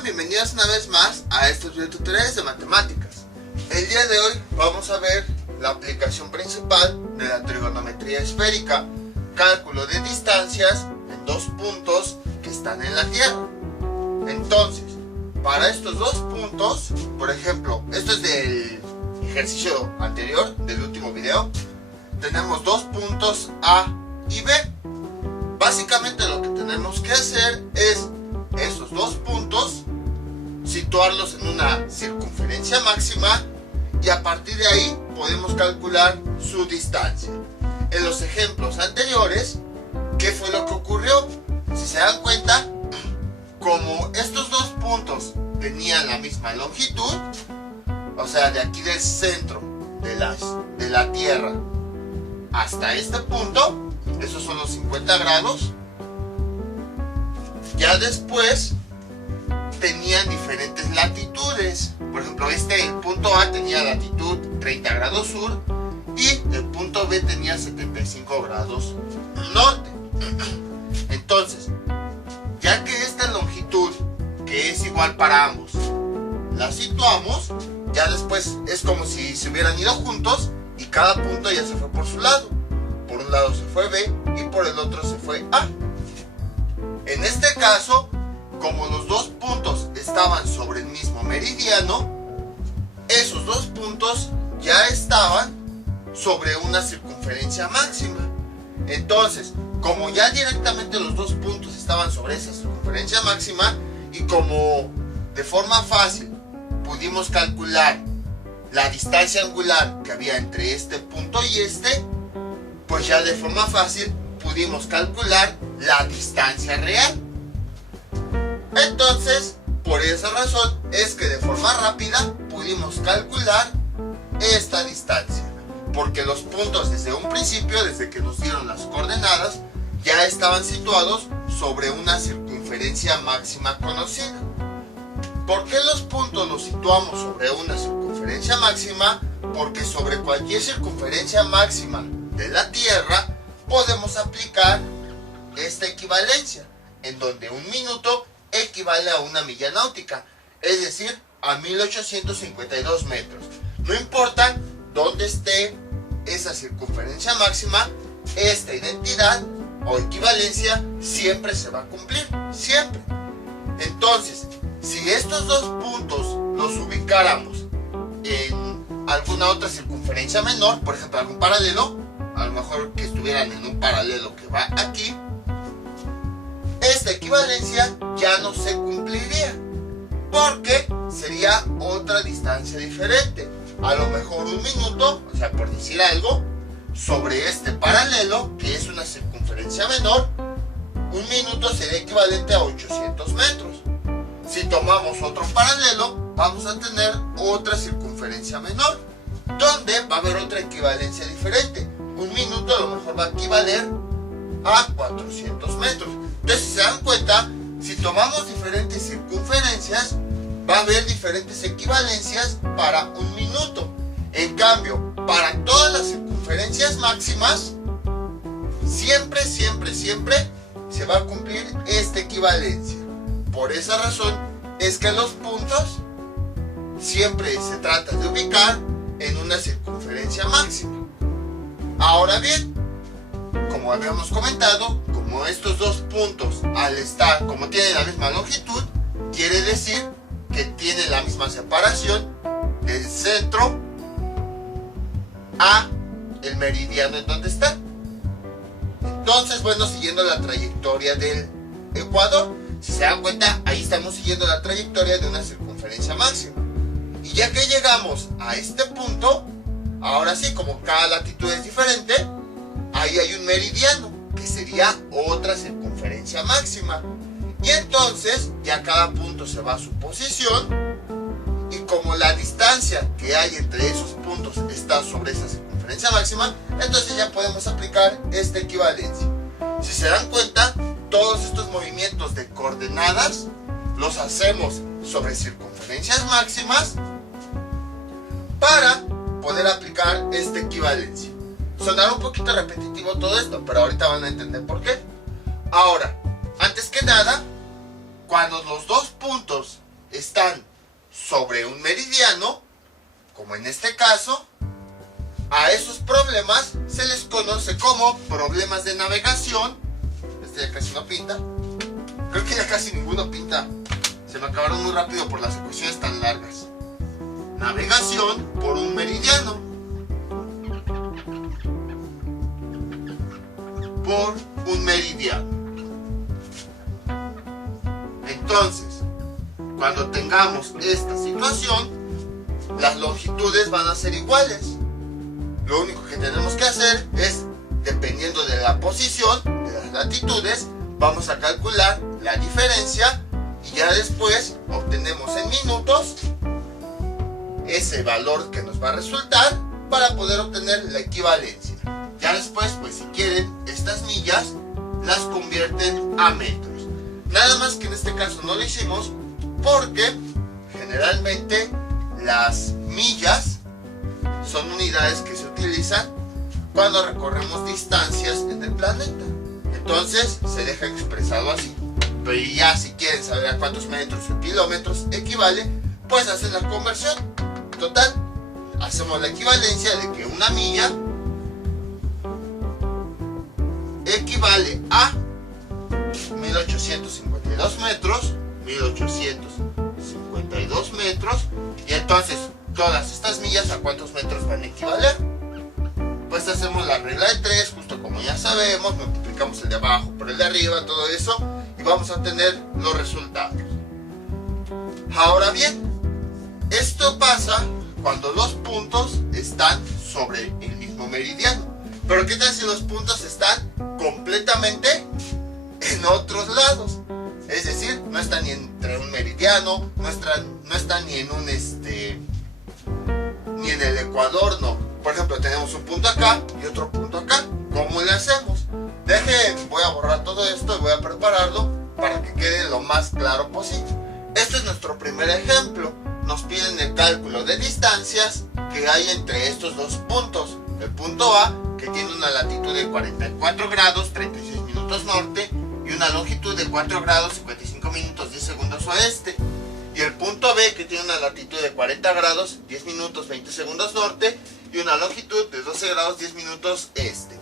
Sean bienvenidos una vez más a estos videotutoriales de matemáticas. El día de hoy vamos a ver la aplicación principal de la trigonometría esférica, cálculo de distancias en dos puntos que están en la Tierra. Entonces, para estos dos puntos, por ejemplo, esto es del ejercicio anterior, del último video, tenemos dos puntos A y B. Básicamente lo que tenemos que hacer es esos dos puntos, situarlos en una circunferencia máxima y a partir de ahí podemos calcular su distancia. En los ejemplos anteriores, ¿qué fue lo que ocurrió? Si se dan cuenta, como estos dos puntos tenían la misma longitud, o sea, de aquí del centro de la Tierra hasta este punto, esos son los 50 grados, ya después tenían diferentes latitudes. Por ejemplo, el punto A tenía latitud 30 grados sur y el punto B tenía 75 grados norte. Entonces, ya que esta longitud, que es igual para ambos, la situamos, ya después es como si se hubieran ido juntos y cada punto ya se fue por su lado. Por un lado se fue B y por el otro se fue A. En este caso, como los dos puntos estaban sobre el mismo meridiano, esos dos puntos ya estaban sobre una circunferencia máxima. Entonces, como ya directamente los dos puntos estaban sobre esa circunferencia máxima y como de forma fácil pudimos calcular la distancia angular que había entre este punto y este, pues ya de forma fácil pudimos calcular la distancia real. Entonces, por esa razón es que de forma rápida pudimos calcular esta distancia, porque los puntos desde un principio, desde que nos dieron las coordenadas, ya estaban situados sobre una circunferencia máxima conocida. ¿Por qué los puntos los situamos sobre una circunferencia máxima? Porque sobre cualquier circunferencia máxima de la Tierra podemos aplicar esta equivalencia, en donde un minuto equivale a una milla náutica, es decir, a 1852 metros. No importa dónde esté esa circunferencia máxima, esta identidad o equivalencia siempre se va a cumplir, siempre. Entonces, si estos dos puntos los ubicáramos en alguna otra circunferencia menor, por ejemplo algún paralelo, a lo mejor que estuvieran en un paralelo que va aquí, esta equivalencia ya no se cumpliría, porque sería otra distancia diferente. A lo mejor un minuto, o sea, por decir algo, sobre este paralelo, que es una circunferencia menor, un minuto sería equivalente a 800 metros. Si tomamos otro paralelo, vamos a tener otra circunferencia menor, donde va a haber otra equivalencia diferente. Un minuto a lo mejor va a equivaler a 400 metros. Entonces, si se dan cuenta, si tomamos diferentes circunferencias, va a haber diferentes equivalencias para un minuto. En cambio, para todas las circunferencias máximas, siempre se va a cumplir esta equivalencia. Por esa razón es que los puntos siempre se trata de ubicar en una circunferencia máxima. Ahora bien, como habíamos comentado, como estos dos puntos al estar, como tienen la misma longitud, quiere decir que tienen la misma separación del centro a el meridiano en donde está. Entonces, bueno, siguiendo la trayectoria del ecuador, si se dan cuenta, ahí estamos siguiendo la trayectoria de una circunferencia máxima. Y ya que llegamos a este punto, ahora sí, como cada latitud es diferente, ahí hay un meridiano, que sería otra circunferencia máxima. Y entonces, ya cada punto se va a su posición, y como la distancia que hay entre esos puntos está sobre esa circunferencia máxima, entonces ya podemos aplicar esta equivalencia. Si se dan cuenta, todos estos movimientos de coordenadas los hacemos sobre circunferencias máximas para poder aplicar esta equivalencia. Sonará un poquito repetitivo todo esto, pero ahorita van a entender por qué. Ahora, antes que nada, cuando los dos puntos están sobre un meridiano, como en este caso, a esos problemas se les conoce como problemas de navegación. Este ya casi no pinta. Creo que ya casi ninguno pinta. Se me acabaron muy rápido por las ecuaciones tan largas. Navegación por un meridiano. Por un meridiano. Entonces, cuando tengamos esta situación, las longitudes van a ser iguales. Lo único que tenemos que hacer es, dependiendo de la posición, de las latitudes, vamos a calcular la diferencia y ya después obtenemos en minutos ese valor que nos va a resultar para poder obtener la equivalencia. Ya después, pues si quieren, estas millas las convierten a metros. Nada más que en este caso no lo hicimos porque generalmente las millas son unidades que se utilizan cuando recorremos distancias en el planeta. Entonces se deja expresado así. Pero ya si quieren saber a cuántos metros o kilómetros equivale, pues hacen la conversión. Total, hacemos la equivalencia de que una milla equivale a 1852 metros, 1852 metros, y entonces todas estas millas, ¿a cuántos metros van a equivaler? Pues hacemos la regla de 3, justo como ya sabemos, multiplicamos el de abajo por el de arriba, todo eso, y vamos a obtener los resultados. Ahora bien, esto pasa cuando los puntos están sobre el mismo meridiano. Pero ¿qué tal si los puntos están completamente en otros lados? Es decir, no están ni entre un meridiano, no están ni en un ni en el ecuador, no. Por ejemplo, tenemos un punto acá y otro punto acá. ¿Cómo le hacemos? Voy a borrar todo esto y voy a prepararlo para que quede lo más claro posible. Este es nuestro primer ejemplo. Nos piden el cálculo de distancias que hay entre estos dos puntos. El punto A, que tiene una latitud de 44 grados 36 minutos norte y una longitud de 4 grados 55 minutos 10 segundos oeste. Y el punto B, que tiene una latitud de 40 grados 10 minutos 20 segundos norte y una longitud de 12 grados 10 minutos este.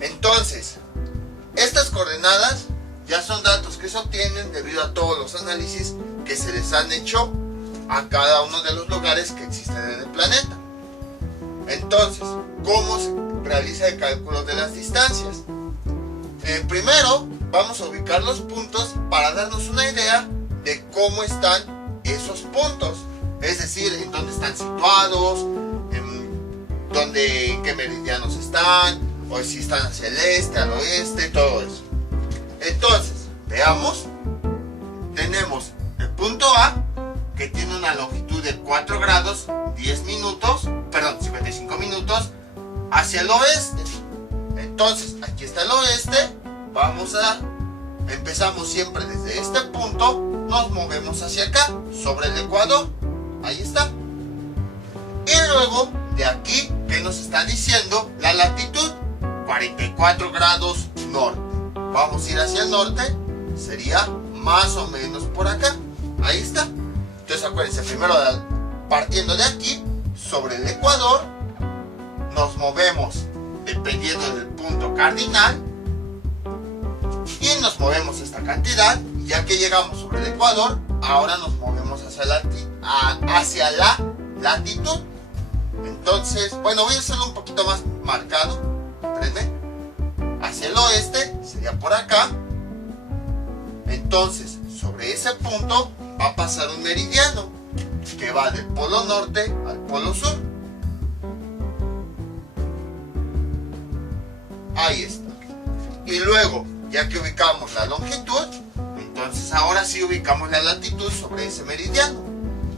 Entonces, estas coordenadas ya son datos que se obtienen debido a todos los análisis que se les han hecho a cada uno de los lugares que existen en el planeta. Entonces, ¿cómo se realiza el cálculo de las distancias? Primero, vamos a ubicar los puntos para darnos una idea de cómo están esos puntos. Es decir, en dónde están situados, en qué meridianos están, o si están hacia el este, al oeste, todo eso. Entonces, veamos. Tenemos el punto A, que tiene una longitud de 4 grados 55 minutos hacia el oeste. Entonces, aquí está el oeste. Empezamos siempre desde este punto, nos movemos hacia acá, sobre el ecuador. Ahí está. Y luego, de aquí, ¿qué nos está diciendo? La latitud, 44 grados norte. Vamos a ir hacia el norte, sería más o menos por acá. Ahí está. Entonces acuérdense, primero partiendo de aquí, sobre el ecuador, nos movemos dependiendo del punto cardinal y nos movemos esta cantidad. Y ya que llegamos sobre el ecuador, ahora nos movemos hacia la latitud. Entonces, bueno, voy a hacerlo un poquito más marcado. Espérenme. Hacia el oeste sería por acá. Entonces, sobre ese punto va a pasar un meridiano que va del polo norte al polo sur. Ahí está. Y luego, ya que ubicamos la longitud, entonces ahora sí ubicamos la latitud sobre ese meridiano.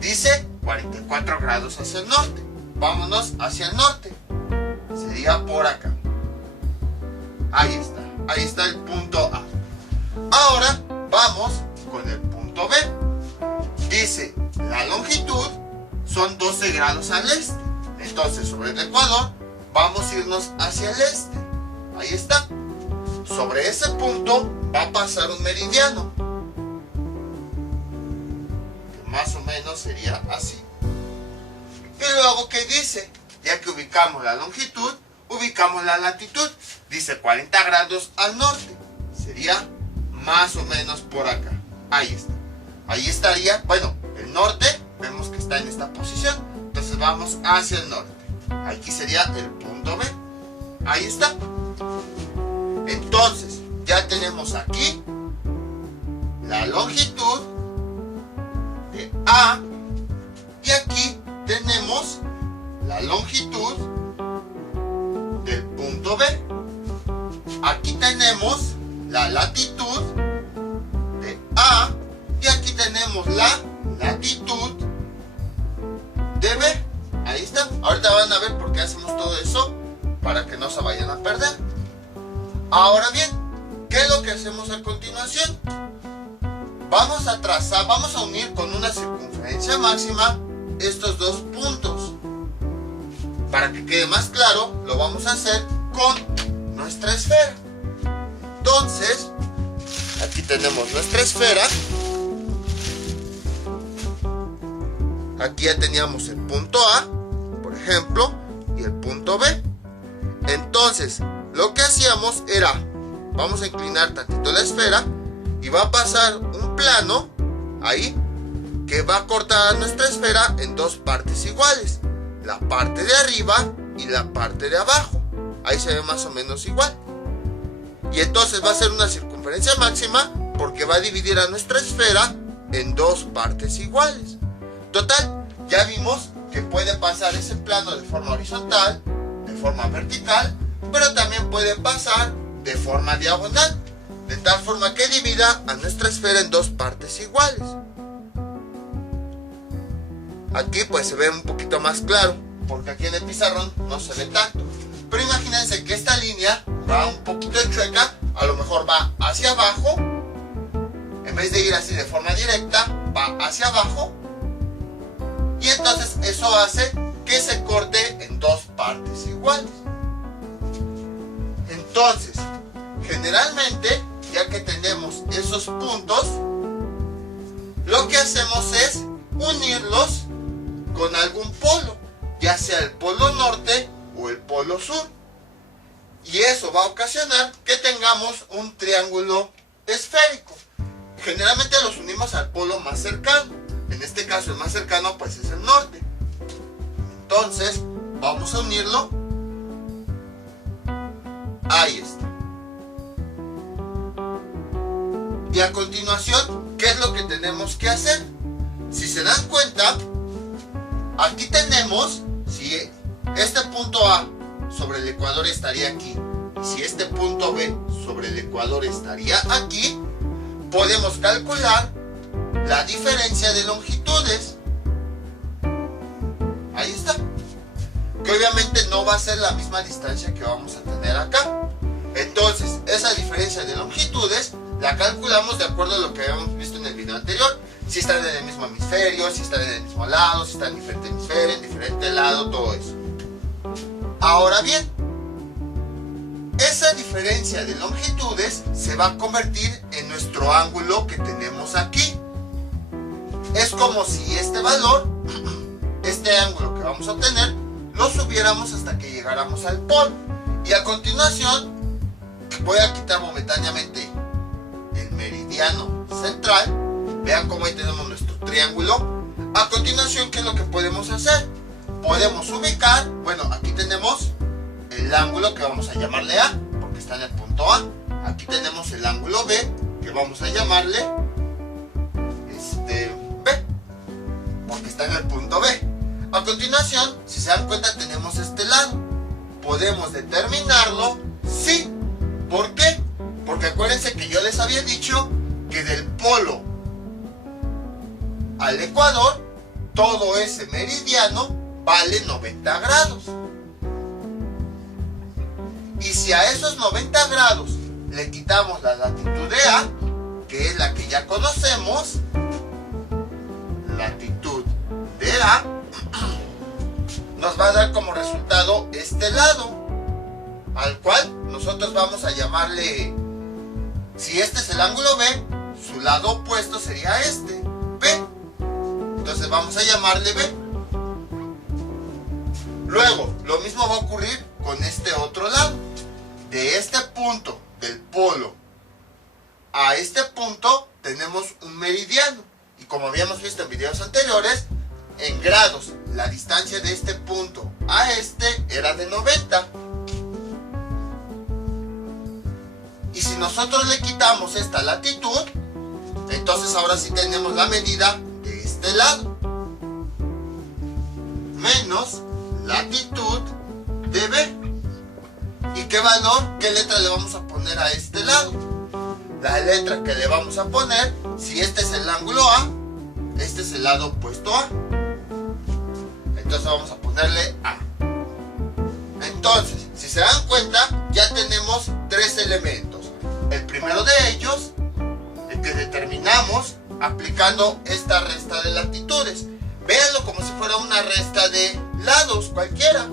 Dice 44 grados hacia el norte. Vámonos hacia el norte. Sería por acá. Ahí está. Ahí está el punto A. Ahora vamos con el punto B. Dice, la longitud son 12 grados al este. Entonces, sobre el ecuador, vamos a irnos hacia el este. Ahí está. Sobre ese punto va a pasar un meridiano. más o menos sería así. Y luego, ¿qué dice? Ya que ubicamos la longitud, ubicamos la latitud. Dice 40 grados al norte. Sería más o menos por acá. Ahí está. Ahí estaría, bueno, el norte, vemos que está en esta posición. Entonces vamos hacia el norte. Aquí sería el punto B. Ahí está. Entonces, ya tenemos aquí la longitud de A. Y aquí tenemos la longitud del punto B. Aquí tenemos la latitud de A. Y aquí tenemos la latitud de B. Ahí está. Ahorita van a ver por qué hacemos todo eso, para que no se vayan a perder. Ahora bien, ¿qué es lo que hacemos a continuación? Vamos a trazar, vamos a unir con una circunferencia máxima estos dos puntos. Para que quede más claro, lo vamos a hacer con nuestra esfera. Entonces, aquí tenemos nuestra esfera. Aquí ya teníamos el punto A, por ejemplo, y el punto B. Entonces, lo que hacíamos era, vamos a inclinar tantito la esfera y va a pasar un plano ahí que va a cortar a nuestra esfera en dos partes iguales, la parte de arriba y la parte de abajo. Ahí se ve más o menos igual. Y entonces va a ser una circunferencia máxima porque va a dividir a nuestra esfera en dos partes iguales. Total, ya vimos que puede pasar ese plano de forma horizontal, de forma vertical, pero también puede pasar de forma diagonal, de tal forma que divida a nuestra esfera en dos partes iguales. Aquí pues se ve un poquito más claro, porque aquí en el pizarrón no se ve tanto. Pero imagínense que esta línea va un poquito chueca, a lo mejor va hacia abajo, en vez de ir así de forma directa, va hacia abajo. Y entonces eso hace que se corte en dos partes iguales. Entonces, generalmente, ya que tenemos esos puntos, lo que hacemos es unirlos con algún polo, ya sea el polo norte o el polo sur. Y eso va a ocasionar que tengamos un triángulo esférico. Generalmente los unimos al polo más cercano. En este caso el más cercano pues es el norte. Entonces vamos a unirlo. Ahí está. Y a continuación, ¿qué es lo que tenemos que hacer? Si se dan cuenta, aquí tenemos, si este punto A sobre el ecuador estaría aquí, y si este punto B sobre el ecuador estaría aquí, podemos calcular la diferencia de longitudes. Ahí está. Que obviamente no va a ser la misma distancia que vamos a tener acá. Entonces, esa diferencia de longitudes la calculamos de acuerdo a lo que habíamos visto en el video anterior. Si están en el mismo hemisferio, si están en el mismo lado, si están en diferente hemisferio, en diferente lado, todo eso. Ahora bien, esa diferencia de longitudes se va a convertir en nuestro ángulo que tenemos aquí. Es como si este valor, este ángulo que vamos a obtener, lo subiéramos hasta que llegáramos al polo. Y a continuación, voy a quitar momentáneamente el meridiano central. Vean cómo ahí tenemos nuestro triángulo. A continuación, ¿qué es lo que podemos hacer? Podemos ubicar, bueno, aquí tenemos el ángulo que vamos a llamarle A, porque está en el punto A. Aquí tenemos el ángulo B, que vamos a llamarle B, porque está en el punto B. A continuación, si se dan cuenta, tenemos este lado. Podemos determinarlo, sí. ¿Por qué? Porque acuérdense que yo les había dicho que del polo al ecuador, todo ese meridiano vale 90 grados. Y si a esos 90 grados le quitamos la latitud de A, que es la que ya conocemos, latitud de A, nos va a dar como resultado este lado, al cual nosotros vamos a llamarle, si este es el ángulo B, su lado opuesto sería este, B. Entonces vamos a llamarle B. Luego, lo mismo va a ocurrir con este otro lado. De este punto del polo a este punto tenemos un meridiano. Y como habíamos visto en videos anteriores, en grados, la distancia de este punto a este era de 90. Y si nosotros le quitamos esta latitud, entonces ahora sí tenemos la medida de este lado. Menos latitud de B. ¿Y qué valor, qué letra le vamos a poner a este lado? La letra que le vamos a poner, si este es el ángulo A, este es el lado opuesto A. Entonces vamos a ponerle A. Entonces, si se dan cuenta, ya tenemos tres elementos. El primero de ellos, el que determinamos aplicando esta resta de latitudes. Véanlo como si fuera una resta de lados cualquiera.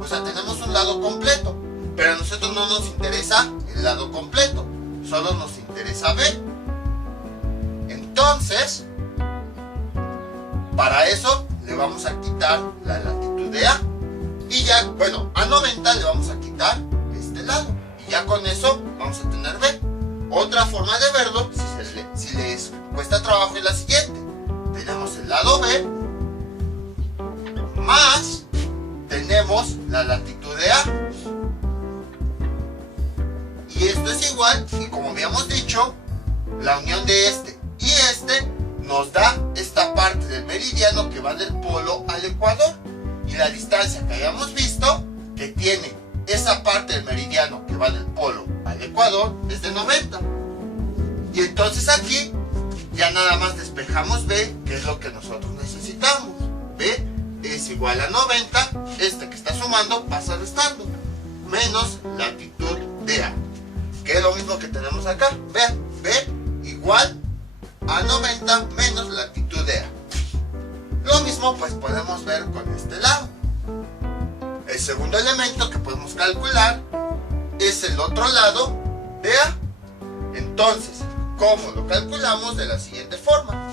O sea, tenemos un lado completo. Pero a nosotros no nos interesa el lado completo. Solo nos interesa B. Entonces, para eso le vamos a quitar la latitud de A. Y ya, bueno, a 90 le vamos a quitar este lado. Y ya con eso vamos a tener B. Otra forma de verlo, si les cuesta trabajo, es la siguiente. Tenemos el lado B más tenemos la latitud de A. Y esto es igual, y como habíamos dicho, la unión de este y este nos da esta parte del meridiano que va del polo al ecuador. Y la distancia que habíamos visto, que tiene esa parte del meridiano que va del polo al ecuador, es de 90. Y entonces aquí ya nada más despejamos B, que es lo que nosotros necesitamos. B es igual a 90, este que está sumando pasa restando, menos latitud de A, que es lo mismo que tenemos acá. Vean, B igual a 90 menos latitud de A. Lo mismo pues podemos ver con este lado. El segundo elemento que podemos calcular es el otro lado de A. Entonces, ¿cómo lo calculamos? De la siguiente forma.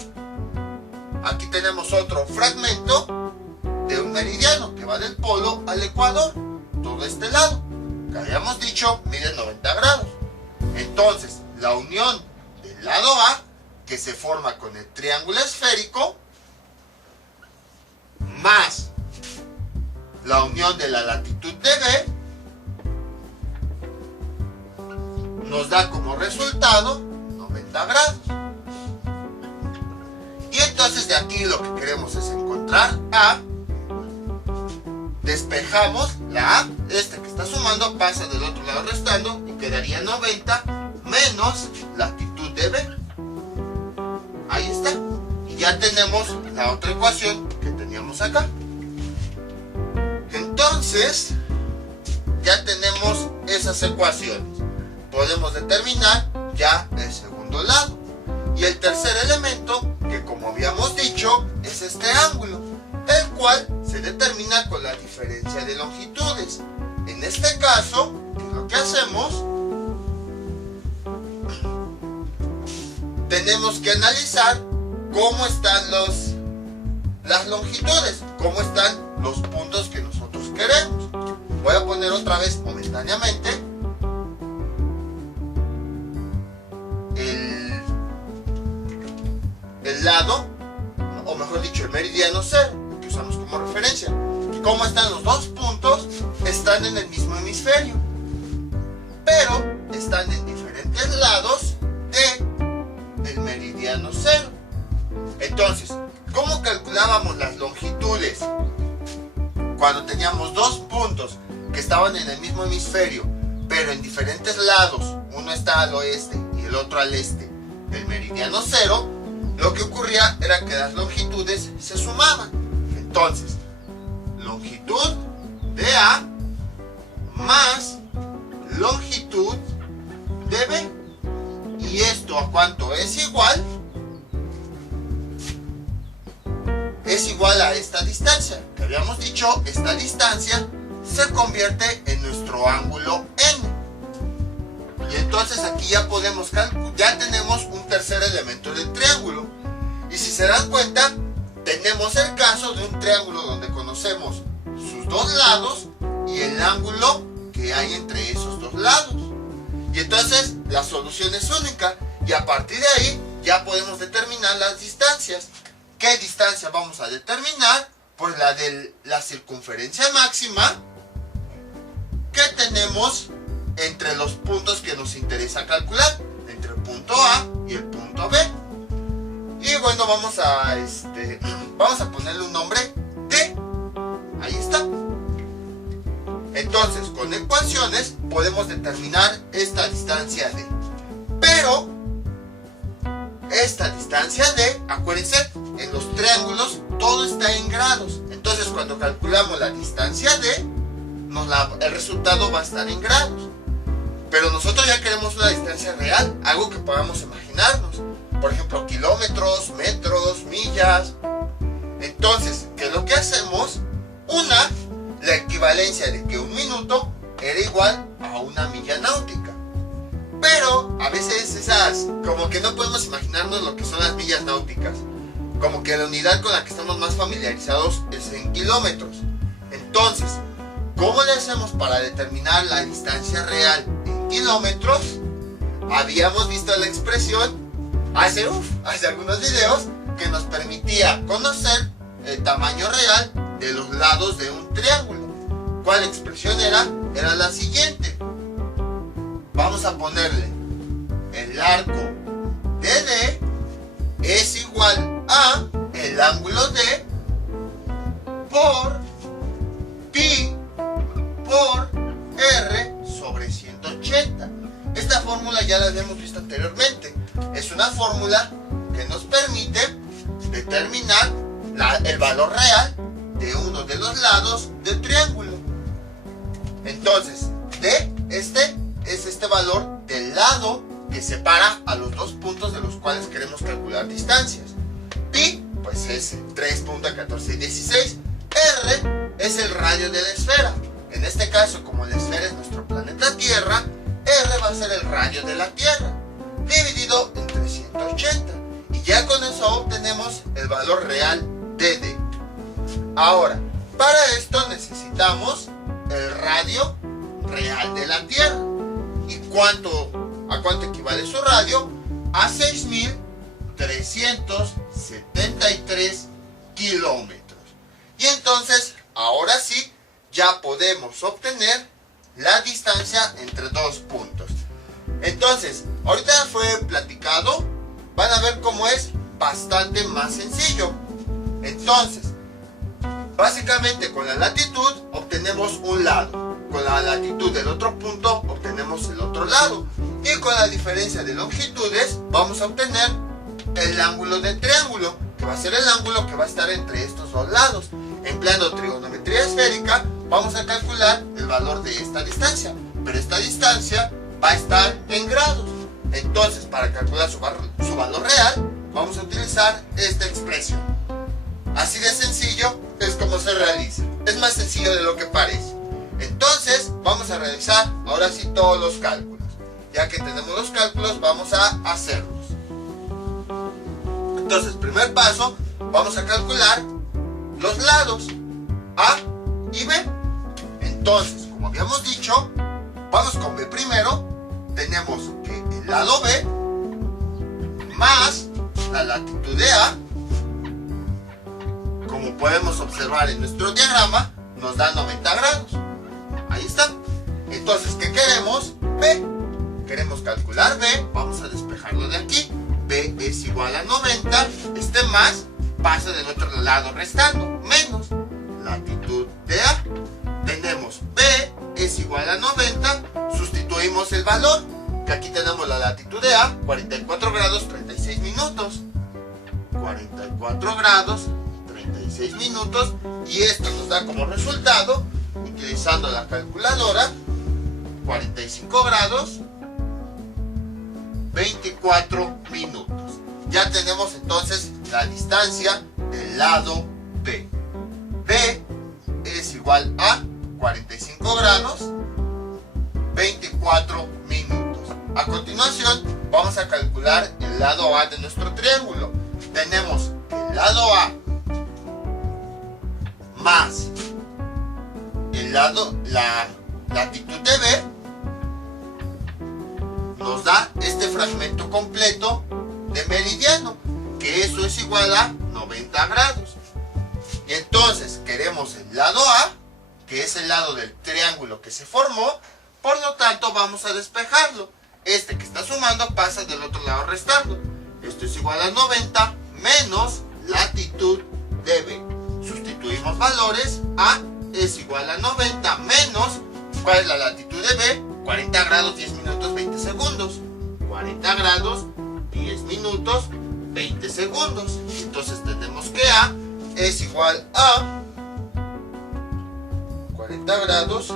Aquí tenemos otro fragmento de un meridiano que va del polo al ecuador. Todo este lado, que habíamos dicho, mide 90 grados. Entonces, la unión del lado A, que se forma con el triángulo esférico, más la unión de la latitud de B, nos da como resultado 90 grados. Y entonces de aquí lo que queremos es encontrar A. Despejamos la A, este que está sumando pasa del otro lado restando y quedaría 90 menos latitud de B. Ahí está. Y ya tenemos la otra ecuación que teníamos acá. Entonces, ya tenemos esas ecuaciones. Podemos determinar ya el segundo lado. Y el tercer elemento, que como habíamos dicho, es este ángulo, el cual se determina con la diferencia de longitudes. En este caso, ¿qué es lo que hacemos? Tenemos que analizar cómo están las longitudes, cómo están los puntos que nosotros queremos. Voy a poner otra vez momentáneamente el lado, o mejor dicho, el meridiano cero, que usamos como referencia. ¿Y cómo están los dos puntos? Están en el mismo hemisferio, pero están en diferentes lados del meridiano cero. Entonces, ¿cómo calculábamos las longitudes cuando teníamos dos puntos que estaban en el mismo hemisferio, pero en diferentes lados? Uno está al oeste y el otro al este del meridiano cero. Lo que ocurría era que las longitudes se sumaban. Entonces, longitud de A más longitud de B. ¿Y esto a cuánto es igual? Es igual a esta distancia. Que habíamos dicho, esta distancia se convierte en nuestro ángulo N. Y entonces aquí ya podemos calcular, ya tenemos un tercer elemento del triángulo. Y si se dan cuenta, tenemos el caso de un triángulo donde conocemos sus dos lados y el ángulo que hay entre esos dos lados. Y entonces la solución es única y a partir de ahí ya podemos determinar las distancias. ¿Qué distancia vamos a determinar? Pues la de la circunferencia máxima que tenemos entre los puntos que nos interesa calcular, entre el punto A y el punto B. Y bueno, vamos a ponerle un nombre T. Ahí está. Entonces, con ecuaciones podemos determinar esta distancia D. Pero esta distancia D, acuérdense, en los triángulos todo está en grados. Entonces, cuando calculamos la distancia D, el resultado va a estar en grados. Pero nosotros ya queremos una distancia real, algo que podamos imaginarnos. Por ejemplo, kilómetros, metros, millas. Entonces, ¿qué es lo que hacemos? La equivalencia de que un minuto era igual a una milla náutica. Pero a veces como que no podemos imaginarnos lo que son las millas náuticas. Como que la unidad con la que estamos más familiarizados es en kilómetros. Entonces, ¿cómo le hacemos para determinar la distancia real en kilómetros? Habíamos visto la expresión hace algunos videos que nos permitía conocer el tamaño real de los lados de un triángulo. ¿Cuál expresión era? Era la siguiente. Vamos a ponerle el arco DD es igual a el ángulo D por pi por R sobre 180. Esta fórmula ya la habíamos visto anteriormente. Es una fórmula que nos permite determinar el valor real de uno de los lados del triángulo. Entonces, D es este valor del lado que separa a los dos puntos de los cuales queremos calcular distancias. Pi, pues es 3.1416. R es el radio de la esfera. En este caso, como la esfera es nuestro planeta Tierra, R va a ser el radio de la Tierra, dividido entre 180. Y ya con eso obtenemos el valor real de D. Ahora, para esto necesitamos el radio real de la Tierra. ¿Y a cuánto equivale su radio? A 6.373 kilómetros. Y entonces, ahora sí, ya podemos obtener la distancia entre dos puntos. Entonces, ahorita fue platicado, van a ver cómo es bastante más sencillo. Entonces, básicamente con la latitud obtenemos un lado, con la latitud del otro punto obtenemos el otro lado, y con la diferencia de longitudes vamos a obtener el ángulo del triángulo, que va a ser el ángulo que va a estar entre estos dos lados. Empleando trigonometría esférica vamos a calcular el valor de esta distancia, pero esta distancia va a estar en grados. Entonces, para calcular su valor real vamos a utilizar esta expresión. Así de sencillo es como se realiza. Es más sencillo de lo que parece. Entonces vamos a realizar ahora sí todos los cálculos. Ya que tenemos los cálculos, vamos a hacerlos. Entonces, primer paso, vamos a calcular los lados A y B. Entonces, como habíamos dicho, vamos con B primero. Tenemos que el lado B más la latitud de A, como podemos observar en nuestro diagrama, nos da 90 grados. Ahí está. Entonces, ¿qué queremos? B. Queremos calcular B. Vamos a despejarlo de aquí. B es igual a 90. Este más pasa del otro lado restando. Menos latitud de A. Tenemos B es igual a 90. Sustituimos el valor, que aquí tenemos la latitud de A, 44 grados 36 minutos. 44 grados 36 minutos. Y esto nos da como resultado, utilizando la calculadora, 45 grados 24 minutos. Ya tenemos entonces la distancia del lado B. B es igual a 45 grados 24 minutos. A continuación vamos a calcular el lado A de nuestro triángulo. Tenemos que el lado A más la latitud de B nos da este fragmento completo de meridiano, que eso es igual a 90 grados. Y entonces queremos el lado A, que es el lado del triángulo que se formó, por lo tanto vamos a despejarlo. Este que está sumando pasa del otro lado restando. Esto es igual a 90 menos latitud de B. Sustituimos valores. A es igual a 90 menos, ¿cuál es la latitud de B? 40 grados 10 minutos 20 segundos. 40 grados 10 minutos 20 segundos. Entonces tenemos que A es igual a 40 grados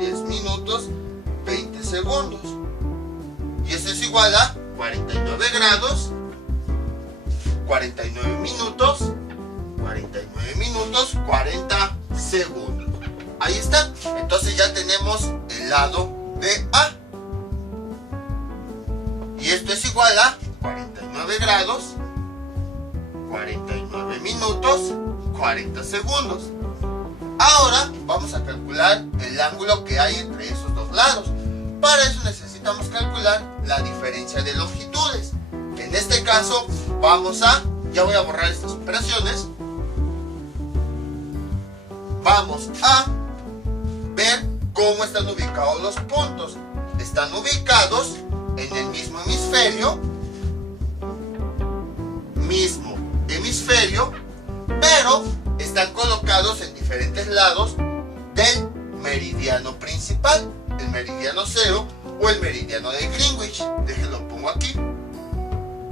10 minutos 20 segundos. Y eso es igual a 49 grados 49 minutos 40 segundos. Ahí está. Entonces ya tenemos el lado de A. Y esto es igual a 49 grados 49 minutos 40 segundos. Ahora vamos a calcular el ángulo que hay entre esos dos lados. Para eso necesitamos calcular la diferencia de longitudes. En este caso ya voy a borrar estas operaciones. Vamos a ver cómo están ubicados los puntos. Están ubicados en el mismo hemisferio, pero están colocados en diferentes lados del meridiano principal, el meridiano cero o el meridiano de Greenwich. Déjenlo, pongo aquí.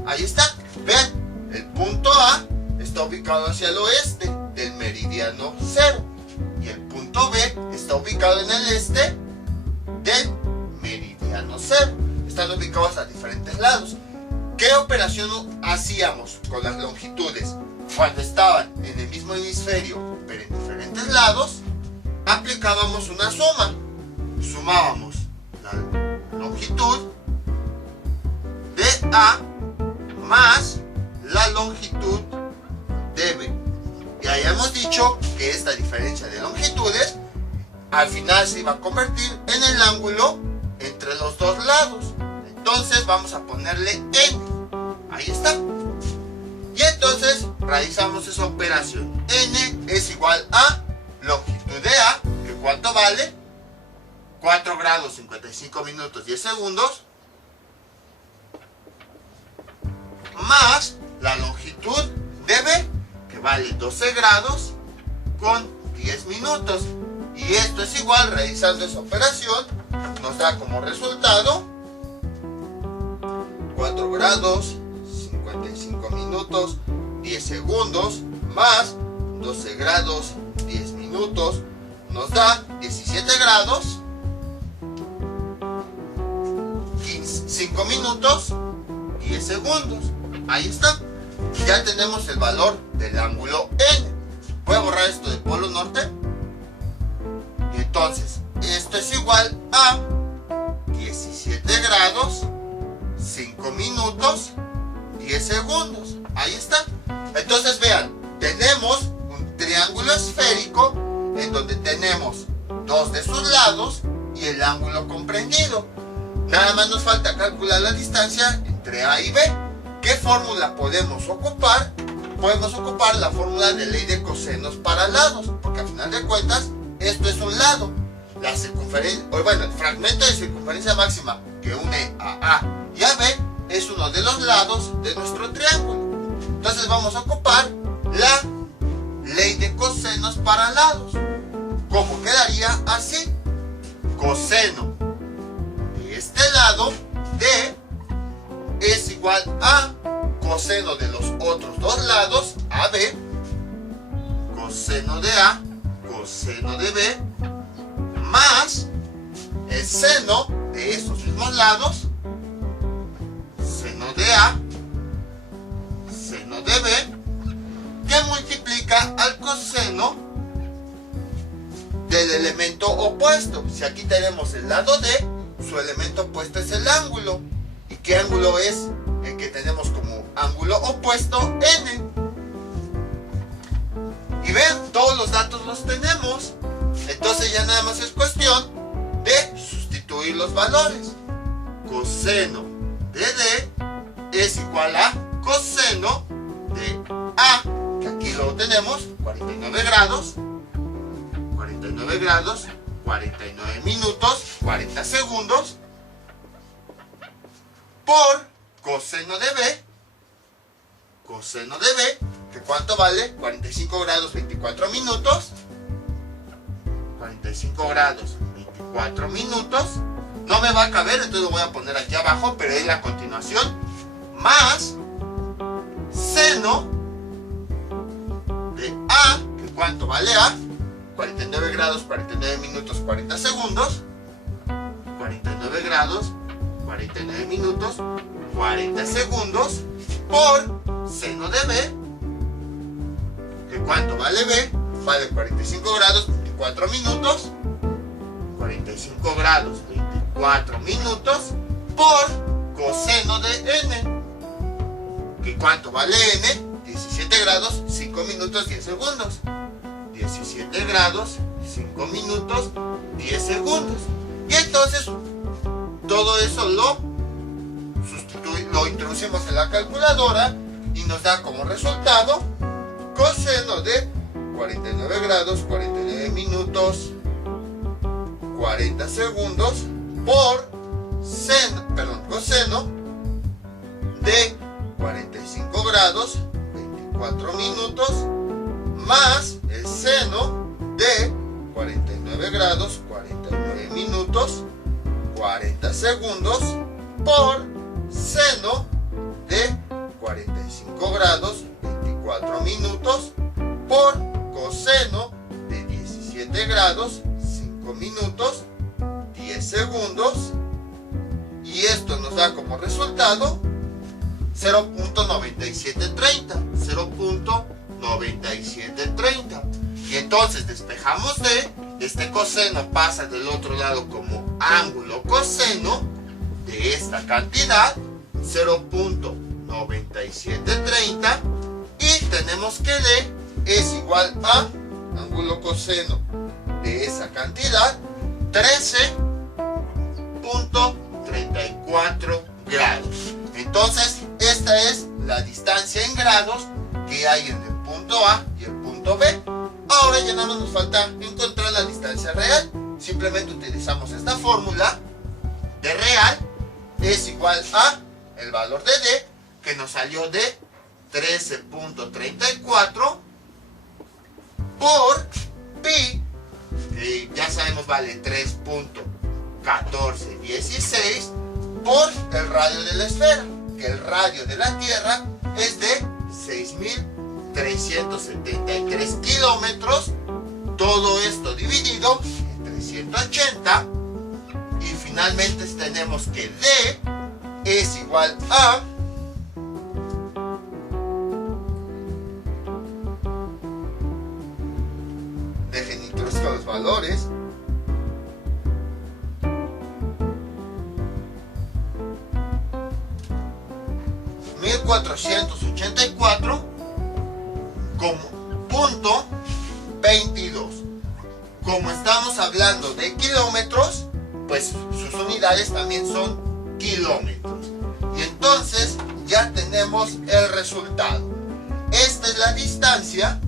Ahí está. Vean, el punto A está ubicado hacia el oeste del meridiano cero y el punto B está ubicado en el este del meridiano cero. Están ubicados a diferentes lados. ¿Qué operación hacíamos con las longitudes? Cuando estaban en el mismo hemisferio pero en diferentes lados, aplicábamos una suma. Sumábamos la longitud de A más la longitud de B. Y ahí hemos dicho que esta diferencia de longitudes al final se iba a convertir en el ángulo entre los dos lados. Entonces vamos a ponerle N. Ahí está. Y entonces realizamos esa operación. N es igual a longitud de A, que ¿cuánto vale? 4 grados 55 minutos 10 segundos, más la longitud de B, que vale 12 grados con 10 minutos. Y esto es igual, realizando esa operación, nos da como resultado 4 grados 55 minutos 10 segundos más 12 grados 10 minutos nos da 17 grados 5 minutos 10 segundos. Ahí está. Ya tenemos el valor del ángulo N. Voy a borrar esto del polo norte. Y entonces, esto es igual a 17 grados 5 minutos 10 segundos. Ahí está. Entonces vean, tenemos un triángulo esférico en donde tenemos dos de sus lados y el ángulo comprendido. Nada más nos falta calcular la distancia entre A y B. ¿Qué fórmula podemos ocupar? Podemos ocupar la fórmula de ley de cosenos para lados, porque al final de cuentas esto es un lado. La circunferencia, el fragmento de circunferencia máxima que une a A y a B es uno de los lados de nuestro triángulo. Entonces vamos a ocupar la ley de cosenos para lados. ¿Cómo quedaría? Así. Coseno de este lado de es igual a coseno de los otros dos lados, AB, coseno de A, coseno de B, más el seno de esos mismos lados, seno de A, seno de B, que multiplica al coseno del elemento opuesto. Si aquí tenemos el lado D, su elemento opuesto es el ángulo. ¿Y qué ángulo es el que tenemos como ángulo opuesto? N. Y ven, todos los datos los tenemos. Entonces ya nada más es cuestión de sustituir los valores. Coseno de D es igual a coseno de A, que aquí lo tenemos, 49 grados, 49 minutos, 40 segundos, por coseno de B, que ¿cuánto vale? 45 grados, 24 minutos, 45 grados, 24 minutos, no me va a caber, entonces lo voy a poner aquí abajo, pero es la continuación, más seno de A, que ¿cuánto vale A? 49 grados, 49 minutos, 40 segundos, 49 grados, 49 minutos, 40 segundos, por seno de B, que ¿cuánto vale B? Vale 45 grados, 24 minutos, 45 grados, 24 minutos, por coseno de N, que ¿cuánto vale N? 17 grados, 5 minutos, 10 segundos. 17 grados, 5 minutos, 10 segundos. Y entonces todo eso lo introducimos en la calculadora y nos da como resultado coseno de 49 grados, 49 minutos, 40 segundos por coseno de 45 grados, 24 minutos, más el seno de 49 grados, 49 minutos, 40 segundos, por seno de 45 grados, 24 minutos, por coseno de 17 grados, 5 minutos, 10 segundos, y esto nos da como resultado 0.9730, 0.9730. Y entonces despejamos D, este coseno pasa del otro lado como ángulo coseno de esta cantidad, 0.9730, y tenemos que D es igual a ángulo coseno de esa cantidad, 13.34 grados. Entonces esta es la distancia en grados que hay en el punto A y el punto B. Ahora ya nada más nos falta encontrar la distancia real. Simplemente utilizamos esta fórmula de real es igual a el valor de D, que nos salió de 13.34 por pi, que ya sabemos vale 3.1416, por el radio de la esfera, que el radio de la Tierra es de 6.373 kilómetros, todo esto dividido entre 180, y finalmente tenemos que D es igual a dejen introduzco los valores, $1,484 como punto 22. Como estamos hablando de kilómetros, pues sus unidades también son kilómetros. Y entonces ya tenemos el resultado. Esta es la distancia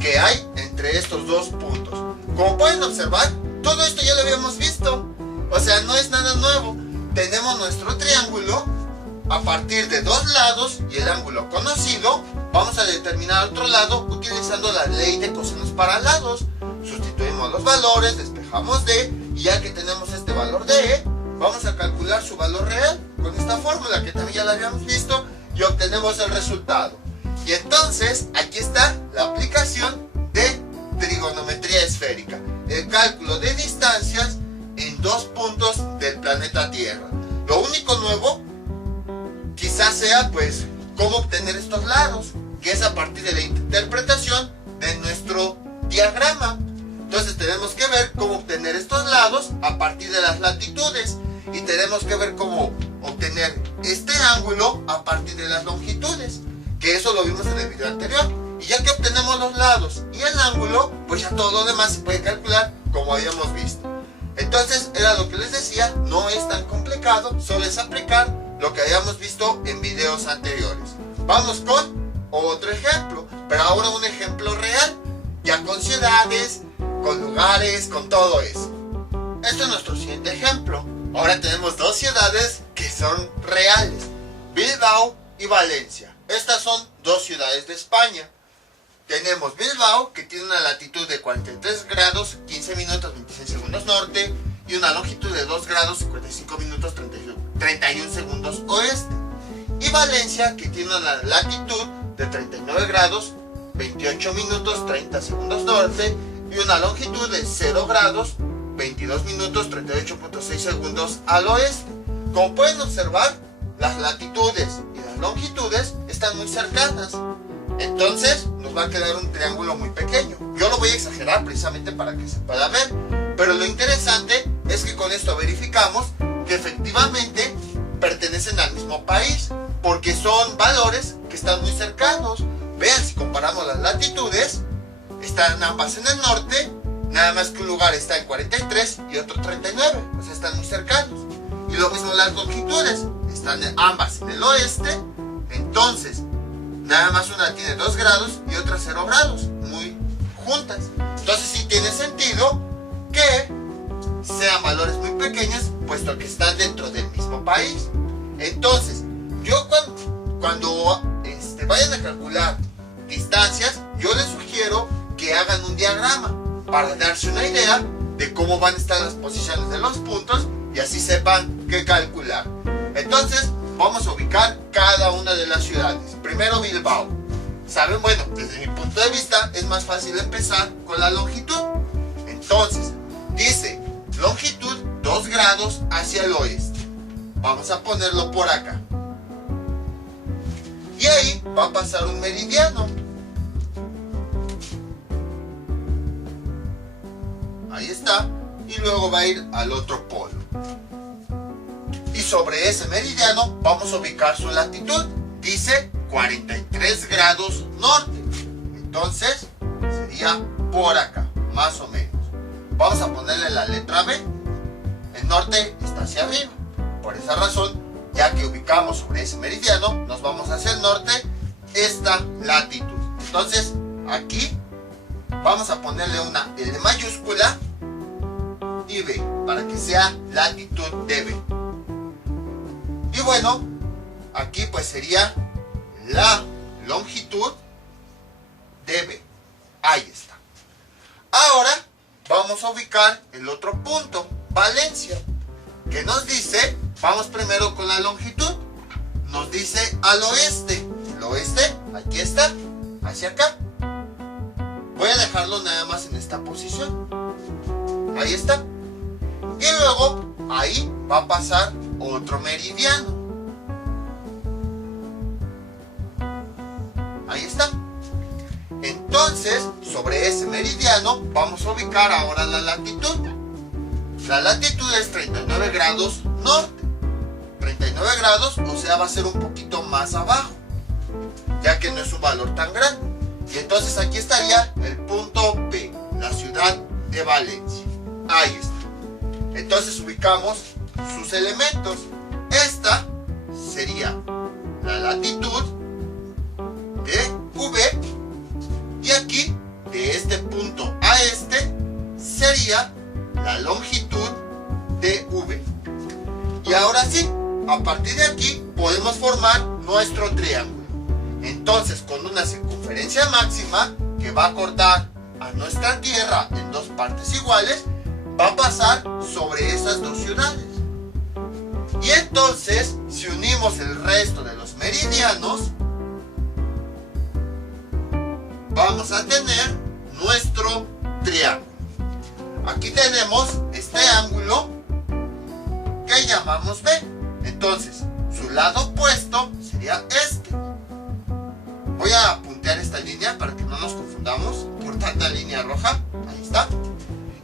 que hay entre estos dos puntos. Como pueden observar, todo esto ya lo habíamos visto. O sea, no es nada nuevo. Tenemos nuestro triángulo a partir de dos lados y el ángulo conocido. Vamos a determinar otro lado utilizando la ley de cosenos paralados. Sustituimos los valores, despejamos D, y ya que tenemos este valor de E, vamos a calcular su valor real con esta fórmula que también ya la habíamos visto y obtenemos el resultado. Y entonces aquí está la aplicación de trigonometría esférica, el cálculo de distancias en dos puntos del planeta Tierra. Lo único nuevo quizás sea pues cómo obtener estos lados, que es a partir de la interpretación de nuestro diagrama. Entonces tenemos que ver cómo obtener estos lados a partir de las latitudes, y tenemos que ver cómo obtener este ángulo a partir de las longitudes, que eso lo vimos en el video anterior. Y ya que obtenemos los lados y el ángulo, pues ya todo lo demás se puede calcular como habíamos visto. Entonces era lo que les decía, no es tan complicado, solo es aplicar lo que habíamos visto en videos anteriores. Vamos con otro ejemplo, pero ahora un ejemplo real, ya con ciudades, con lugares, con todo eso. Este es nuestro siguiente ejemplo. Ahora tenemos dos ciudades que son reales, Bilbao y Valencia. Estas son dos ciudades de España. Tenemos Bilbao, que tiene una latitud de 43 grados, 15 minutos, 26 segundos norte, y una longitud de 2 grados, 55 minutos, 31 segundos oeste. Y Valencia, que tiene una latitud de 39 grados, 28 minutos, 30 segundos norte, y una longitud de 0 grados, 22 minutos, 38.6 segundos al oeste. Como pueden observar, las latitudes y las longitudes están muy cercanas. Entonces nos va a quedar un triángulo muy pequeño. Yo lo voy a exagerar precisamente para que se pueda ver. Pero lo interesante es que con esto verificamos que efectivamente pertenecen al mismo país, porque son valores que están muy cercanos. Vean, si comparamos las latitudes, están ambas en el norte, nada más que un lugar está en 43 y otro 39, o sea, están muy cercanos. Y lo mismo las longitudes, están ambas en el oeste, entonces nada más una tiene 2 grados y otra 0 grados, muy juntas. Entonces sí tiene sentido que sean valores muy pequeños, puesto que están dentro del mismo país. Entonces, yo cuando vayan a calcular distancias, yo les sugiero que hagan un diagrama para darse una idea de cómo van a estar las posiciones de los puntos y así sepan qué calcular. Entonces, vamos a ubicar cada una de las ciudades. Primero Bilbao. ¿Saben? Bueno, desde mi punto de vista es más fácil empezar con la longitud. Entonces, dice longitud 2 grados hacia el oeste. Vamos a ponerlo por acá. Y ahí va a pasar un meridiano. Ahí está. Y luego va a ir al otro polo. Y sobre ese meridiano vamos a ubicar su latitud. Dice 43 grados norte. Entonces sería por acá, más o menos. Vamos a ponerle la letra B. El norte está hacia arriba. Por esa razón, ya que ubicamos sobre ese meridiano, nos vamos hacia el norte, esta latitud. Entonces aquí vamos a ponerle una L mayúscula y B, para que sea latitud de B. Y bueno, aquí pues sería la longitud de B. Ahí está. Ahora vamos a ubicar el otro punto, Valencia, que nos dice, vamos primero con la longitud, nos dice al oeste. El oeste, aquí está, hacia acá. Voy a dejarlo nada más en esta posición. Ahí está. Y luego, ahí va a pasar otro meridiano. Ahí está. Entonces, sobre ese meridiano vamos a ubicar ahora la latitud. La latitud es 39 grados norte. 39 grados, o sea, va a ser un poquito más abajo, ya que no es un valor tan grande. Y entonces aquí estaría el punto B, la ciudad de Valencia. Ahí está. Entonces ubicamos sus elementos. Esta sería la latitud de V, y aquí, de este punto a este, sería la longitud de V. Y ahora sí, a partir de aquí podemos formar nuestro triángulo. Entonces, con una circunferencia máxima que va a cortar a nuestra tierra en dos partes iguales, va a pasar sobre esas dos ciudades. Y entonces, si unimos el resto de los meridianos, vamos a tener nuestro triángulo. Aquí tenemos este ángulo que llamamos B. Entonces, su lado opuesto sería este. Voy a puntear esta línea para que no nos confundamos por tanta línea roja. Ahí está.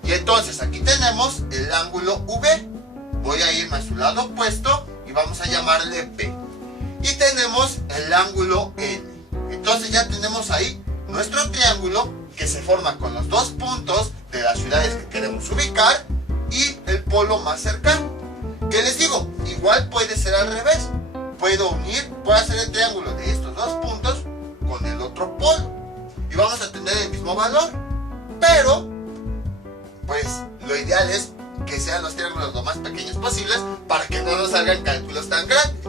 Y entonces aquí tenemos el ángulo V. Voy a irme a su lado opuesto y vamos a llamarle B. Y tenemos el ángulo N. Entonces ya tenemos ahí nuestro triángulo que se forma con los dos puntos de las ciudades que queremos ubicar y el polo más cercano. ¿Qué les digo? Igual puede ser al revés. Puedo hacer el triángulo de estos dos puntos con el otro polo y vamos a tener el mismo valor. Pero, pues, lo ideal es que sean los triángulos lo más pequeños posibles para que no nos salgan cálculos tan grandes.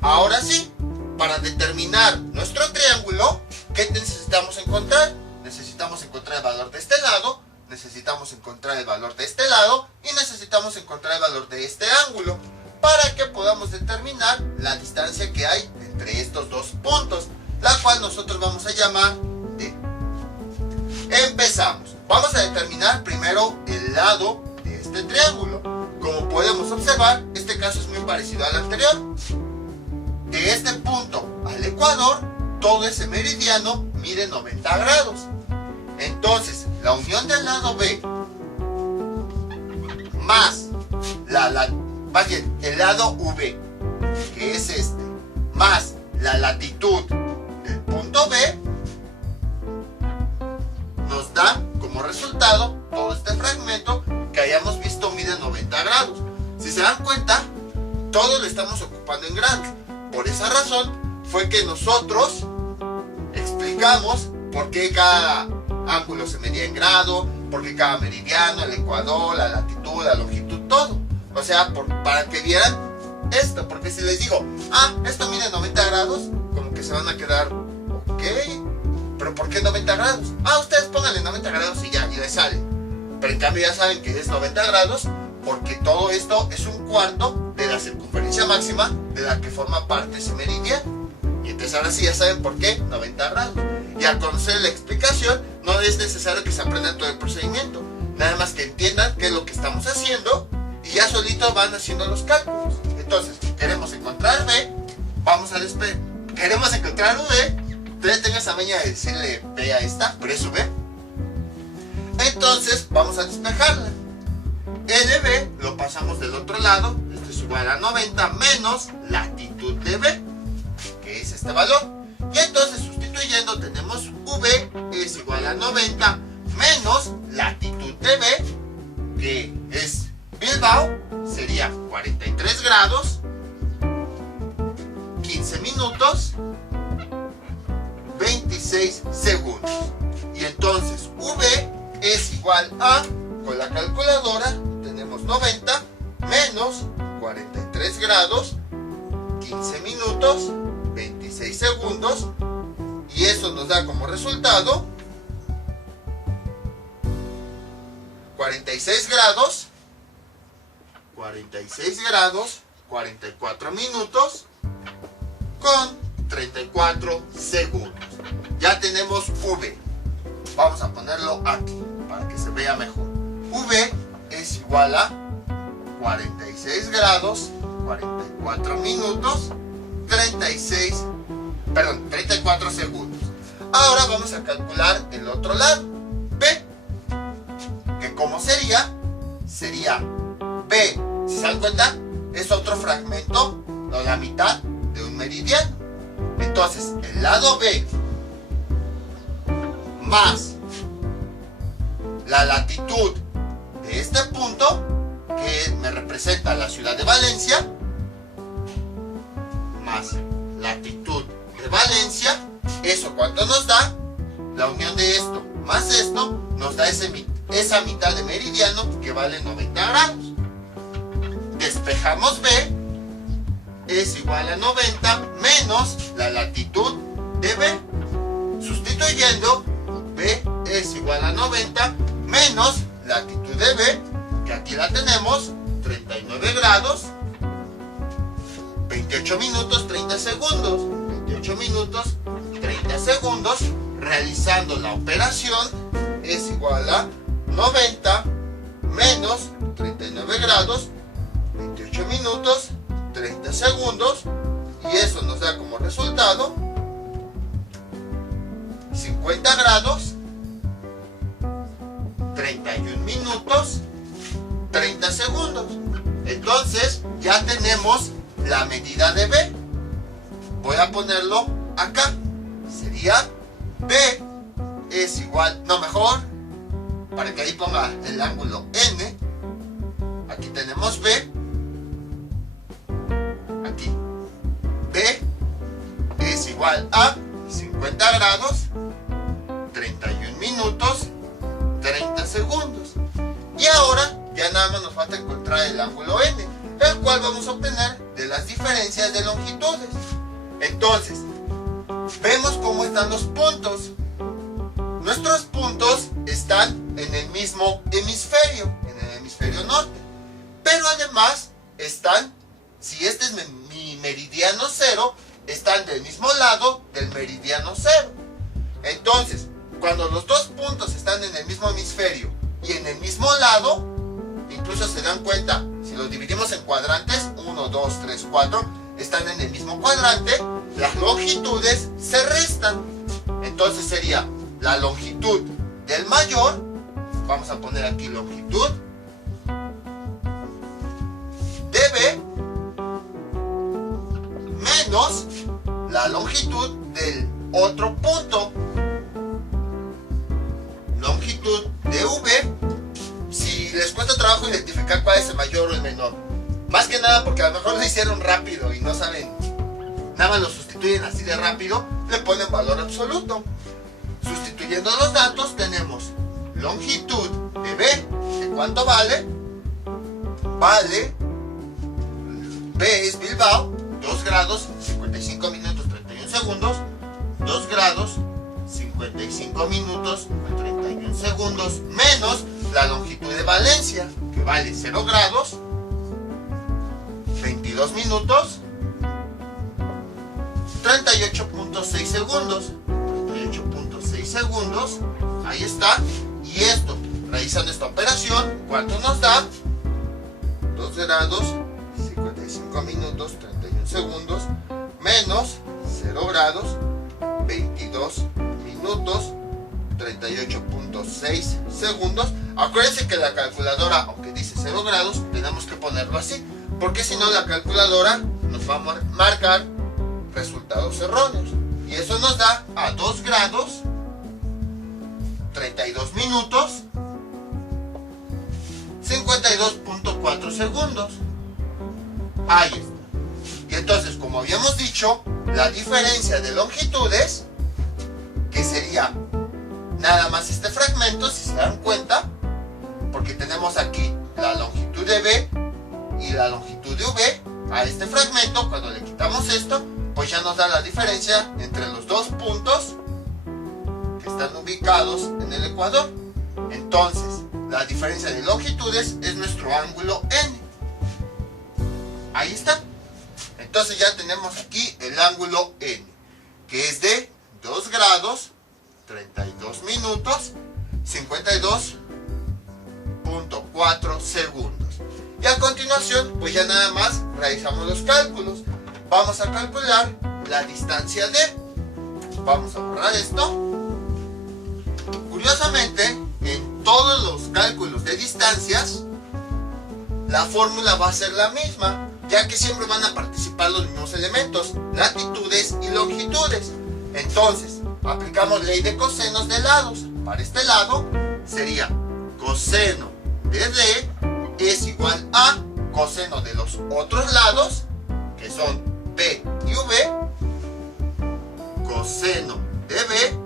Ahora sí, para determinar nuestro triángulo, ¿qué necesitamos encontrar? Necesitamos encontrar el valor de este lado, necesitamos encontrar el valor de este lado y necesitamos encontrar el valor de este ángulo para que podamos determinar la distancia que hay entre estos dos puntos, la cual nosotros vamos a llamar D. Empezamos. Vamos a determinar primero el lado de este triángulo. Como podemos observar, este caso es muy parecido al anterior. De este punto al ecuador, todo ese meridiano mide 90 grados. Entonces, la unión del lado B más el lado V, que es este, más la latitud del punto B, nos da como resultado todo este fragmento que hayamos visto mide 90 grados. Si se dan cuenta, todo lo estamos ocupando en grados. Por esa razón fue que nosotros explicamos por qué cada ángulo se medía en grado, por qué cada meridiano, el ecuador, la latitud, la longitud, todo. O sea, para que vieran esto, porque si les digo, esto mide 90 grados, como que se van a quedar, ok, pero ¿por qué 90 grados? Ustedes pónganle 90 grados y ya, y les sale. Pero en cambio ya saben que es 90 grados, porque todo esto es un cuarto de la circunferencia máxima de la que forma parte ese meridiano. Y entonces ahora sí ya saben por qué 90 grados. Y al conocer la explicación, no es necesario que se aprendan todo el procedimiento. Nada más que entiendan qué es lo que estamos haciendo y ya solitos van haciendo los cálculos. Entonces, queremos encontrar B, queremos encontrar V, entonces tengo esa maña de decirle B a esta, pero es V. Entonces, vamos a despejarla. LB lo pasamos del otro lado, esto es igual a 90 menos latitud de B, que es este valor. Y entonces, sustituyendo, tenemos V es igual a 90 menos latitud de B, que es Bilbao, sería 43 grados, 15 minutos, 26 segundos. Y entonces V es igual a, con la calculadora, tenemos 90 menos 43 grados, 15 minutos, 26 segundos. Y eso nos da como resultado 46 grados, 44 minutos con 34 segundos. Ya tenemos V. Vamos a ponerlo aquí para que se vea mejor. V es igual a 46 grados, 44 minutos, 34 segundos. Ahora vamos a calcular el otro lado, B, que como sería B, si se dan cuenta, es otro fragmento, o la mitad de un meridiano. Entonces, el lado B más la latitud de este punto, que me representa la ciudad de Valencia, más latitud de Valencia, ¿eso cuánto nos da? La unión de esto más esto nos da esa mitad de meridiano que vale 90 grados. Despejamos B, es igual a 90 menos la latitud de B. Sustituyendo, B es igual a 90 menos latitud de B, que aquí la tenemos, 39 grados, 28 minutos 30 segundos. 28 minutos 30 segundos. Realizando la operación es igual a 90 menos 39 grados, 28 minutos 30 segundos. Y eso nos da como resultado 50 grados, 31 minutos 30 segundos. Entonces ya tenemos la medida de B. Voy a ponerlo acá. Sería B es igual, no, mejor, para que ahí ponga el ángulo N, aquí tenemos B, aquí, B es igual a 50 grados, 31 minutos, 30 segundos. Y ahora ya nada más nos falta encontrar el ángulo N, el cual vamos a obtener de las diferencias de longitudes. Entonces, vemos cómo están los puntos. Nuestros puntos están en el mismo hemisferio, en el hemisferio norte. Pero además están, si este es mi meridiano cero, están del mismo lado del meridiano cero. Entonces, cuando los dos puntos están en el mismo hemisferio y en el mismo lado, incluso se dan cuenta, si los dividimos en cuadrantes, 1, 2, 3, 4, están en el mismo cuadrante, las longitudes se restan. Entonces sería la longitud del mayor, vamos a poner aquí longitud de B, menos la longitud del otro punto, longitud de V. Si les cuesta trabajo identificar cuál es el mayor o el menor, más que nada porque a lo mejor lo hicieron rápido y no saben, nada más lo sustituyen así de rápido, le ponen valor absoluto. Sustituyendo los datos tenemos longitud de B, ¿de cuánto vale? Vale, B es Bilbao, 2 grados, 55 minutos, 31 segundos, 2 grados, 55 minutos, 31 segundos, menos la longitud de Valencia, que vale 0 grados, 22 minutos, 38.6 segundos. 38.6 segundos, ahí está. Y esto, realizando esta operación, ¿cuánto nos da? 2 grados, 55 minutos, 31 segundos, menos 0 grados, 22 minutos, 38.6 segundos. Acuérdense que la calculadora, aunque dice 0 grados, tenemos que ponerlo así, porque si no la calculadora nos va a marcar resultados erróneos. Y eso nos da a 2 grados, 32 minutos, 52.4 segundos. Ahí está. Y entonces, como habíamos dicho, la diferencia de longitudes, que sería nada más este fragmento, si se dan cuenta, porque tenemos aquí la longitud de B y la longitud de V, a este fragmento, cuando le quitamos esto, pues ya nos da la diferencia entre los dos puntos que están ubicados en el ecuador. Entonces, la diferencia de longitudes es nuestro ángulo N. Ahí está. Entonces ya tenemos aquí el ángulo N, que es de 2 grados, 32 minutos, 52.4 segundos. Y a continuación, pues ya nada más realizamos los cálculos. Vamos a calcular la distancia D. Vamos a borrar esto. Curiosamente, en todos los cálculos de distancias, la fórmula va a ser la misma, ya que siempre van a participar los mismos elementos, latitudes y longitudes. Entonces, aplicamos ley de cosenos de lados. Para este lado sería coseno de D es igual a coseno de los otros lados, que son B y V, coseno de B,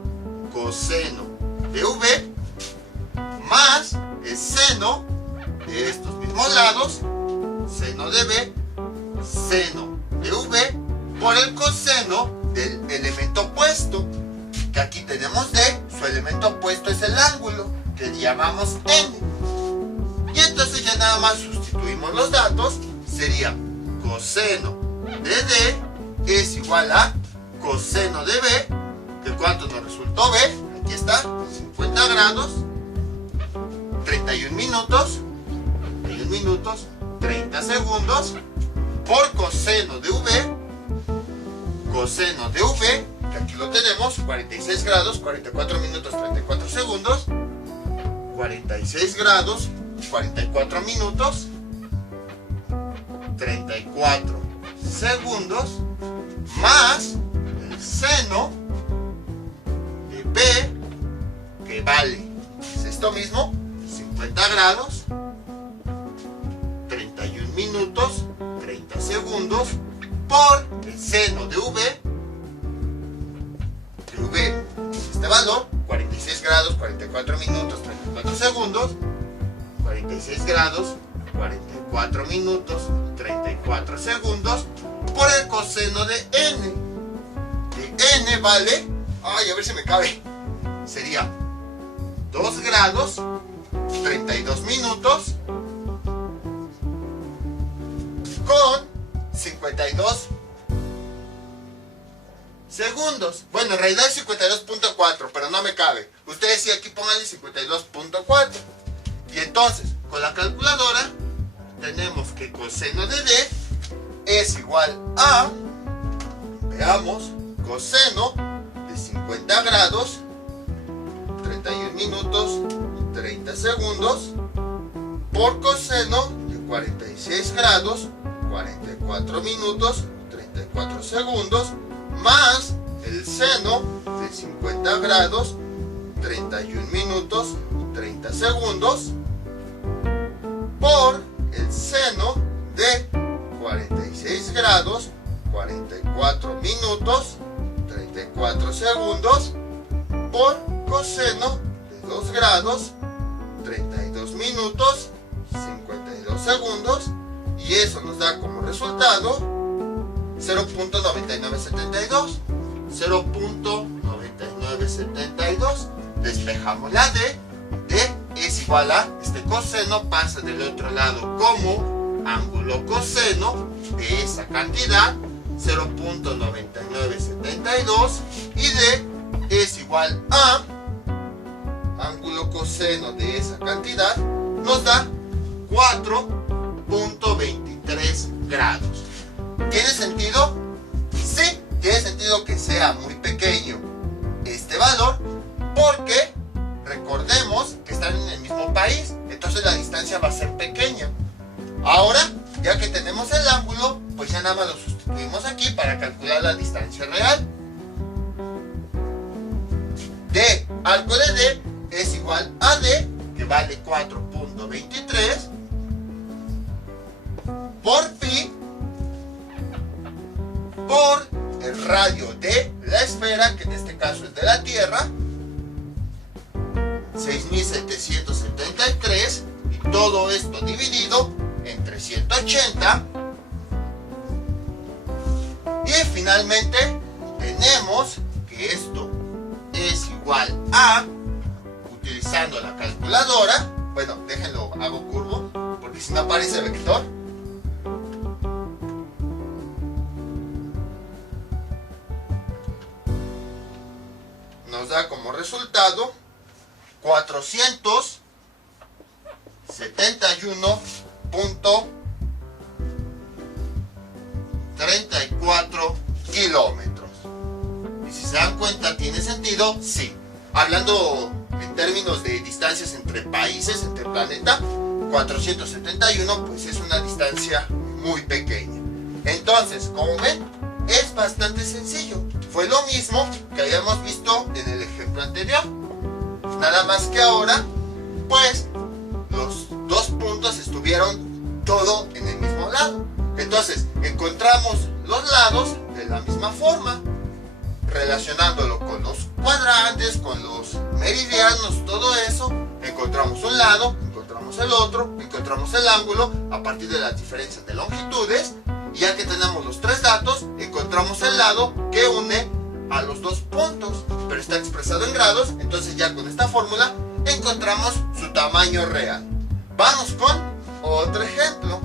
coseno de V, más el seno de estos mismos lados, seno de B, seno de V, por el coseno del elemento opuesto, que aquí tenemos D, su elemento opuesto es el ángulo, que llamamos N. Y entonces ya nada más sustituimos los datos, sería coseno de D es igual a coseno de B, que cuánto nos resultó B, aquí está, 50 grados, 31 minutos, 30 segundos, por coseno de V, que aquí lo tenemos, 46 grados, 44 minutos, 34 segundos, 46 grados, 44 minutos, 34 segundos, más el seno de B, que vale, es esto mismo, 50 grados, 31 minutos, 30 segundos, por el seno de V es este valor, 46 grados, 44 minutos, 34 segundos, 46 grados, 44 minutos, 34 segundos, por el coseno de N. De N vale, ay, a ver si me cabe, sería 2 grados, 32 minutos, con 52 segundos. Bueno, en realidad es 52.4, pero no me cabe. Ustedes sí aquí pónganle 52.4. Y entonces, con la calculadora, tenemos que coseno de D es igual a, veamos, coseno de 50 grados, 31 minutos, 30 segundos, por coseno de 46 grados, 44 minutos, 34 segundos, más el seno de 50 grados, 31 minutos, 30 segundos, por el seno de 46 grados, 44 minutos, 34 segundos, por coseno de 2 grados, 32 minutos, 52 segundos, y eso nos da como resultado 0.9972. 0.9972. Despejamos la D. D es igual a, este coseno pasa del otro lado como ángulo coseno de esa cantidad, 0.9972, y D es igual a ángulo coseno de esa cantidad, nos da 4.23 grados. ¿Tiene sentido? Sí, tiene sentido que sea muy pequeño este valor, porque recordemos que están en el mismo país, entonces la distancia va a ser pequeña. Ahora, ya que tenemos el ángulo, pues ya nada más lo sustituimos aquí para calcular la distancia real. D, arco de D, es igual a D, que vale 4.23, por pi, por el radio de la esfera, que en este caso es de la Tierra, 6.773, y todo esto dividido entre 180. Y finalmente tenemos que esto es igual a, utilizando la calculadora, bueno, déjenlo, hago curvo, porque si no aparece el vector, nos da como resultado 471.34 kilómetros. Y si se dan cuenta, ¿tiene sentido? Sí. Hablando en términos de distancias entre países, entre planeta, 471 pues es una distancia muy pequeña. Entonces, como ven, es bastante sencillo. Fue lo mismo que habíamos visto en el ejemplo anterior. Nada más que ahora, pues, los dos puntos estuvieron todo en el mismo lado. Entonces, encontramos los lados de la misma forma, relacionándolo con los cuadrantes, con los meridianos, todo eso. Encontramos un lado, encontramos el otro, encontramos el ángulo a partir de las diferencias de longitudes. Y ya que tenemos los tres datos, encontramos el lado que une a los dos puntos, pero está expresado en grados. Entonces ya con esta fórmula encontramos su tamaño real. Vamos con otro ejemplo.